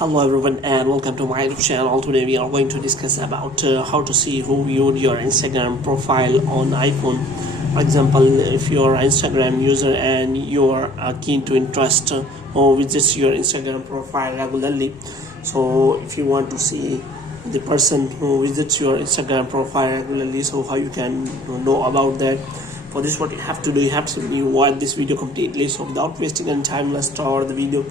Hello everyone and welcome to my YouTube channel. Today we are going to discuss about how to see who viewed your Instagram profile on iPhone. For example, if you're an Instagram user and you're keen to interest who visits your Instagram profile regularly. So if you want to see the person who visits your Instagram profile regularly, so how you can know about that. For this, what you have to do, you have to watch this video completely. So without wasting any time, let's start the video.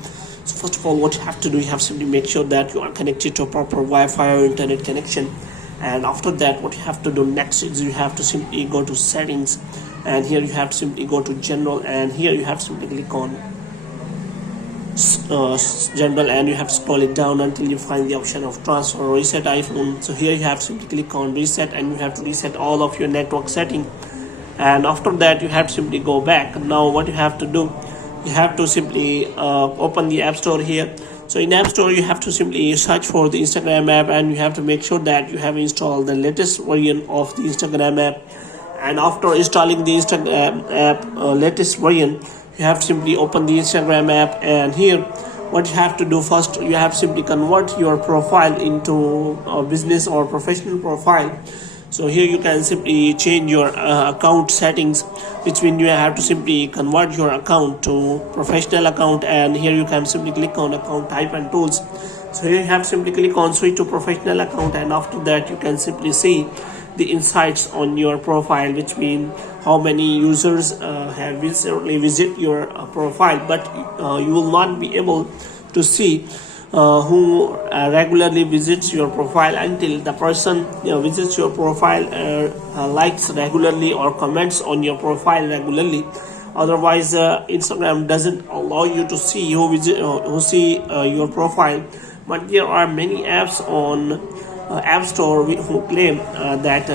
So first of all, what you have to do, you have to simply make sure that you are connected to a proper Wi-Fi or internet connection. And after that, what you have to do next is you have to simply go to settings, and here you have to simply go to general, and here you have to simply click on general, and you have to scroll it down until you find the option of transfer or reset iPhone. So here you have to simply click on reset, and you have to reset all of your network settings. And after that, you have to simply go back. Now what you have to do, you have to simply open the App Store here. So in App Store, you have to simply search for the Instagram app, and you have to make sure that you have installed the latest version of the Instagram app. And after installing the Instagram app latest version, you have to simply open the Instagram app, and here what you have to do first, you have to simply convert your profile into a business or professional profile. So here you can simply change your account settings, which means you have to simply convert your account to professional account, and here you can simply click on account type and tools. So here you have to simply click on switch to professional account, and after that you can simply see the insights on your profile, which means how many users have recently visit your profile, but you will not be able to see who regularly visits your profile until the person visits your profile, likes regularly or comments on your profile regularly. Otherwise, Instagram doesn't allow you to see who see your profile. But there are many apps on App Store who claim that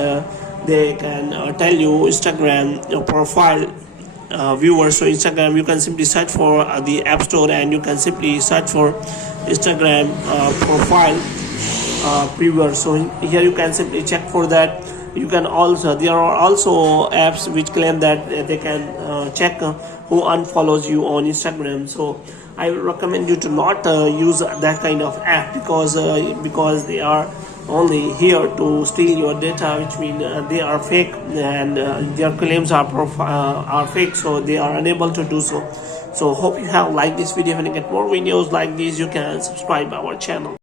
they can tell you Instagram profile viewers. So Instagram, you can simply search for the App Store, and you can simply search for Instagram profile viewer. So here you can simply check for that. You can also, there are also apps which claim that they can check who unfollows you on Instagram. So I recommend you to not use that kind of app, because they are only here to steal your data, which means they are fake, and their claims are fake, so they are unable to do so. So hope you have liked this video. When you get more videos like these, you can subscribe our channel.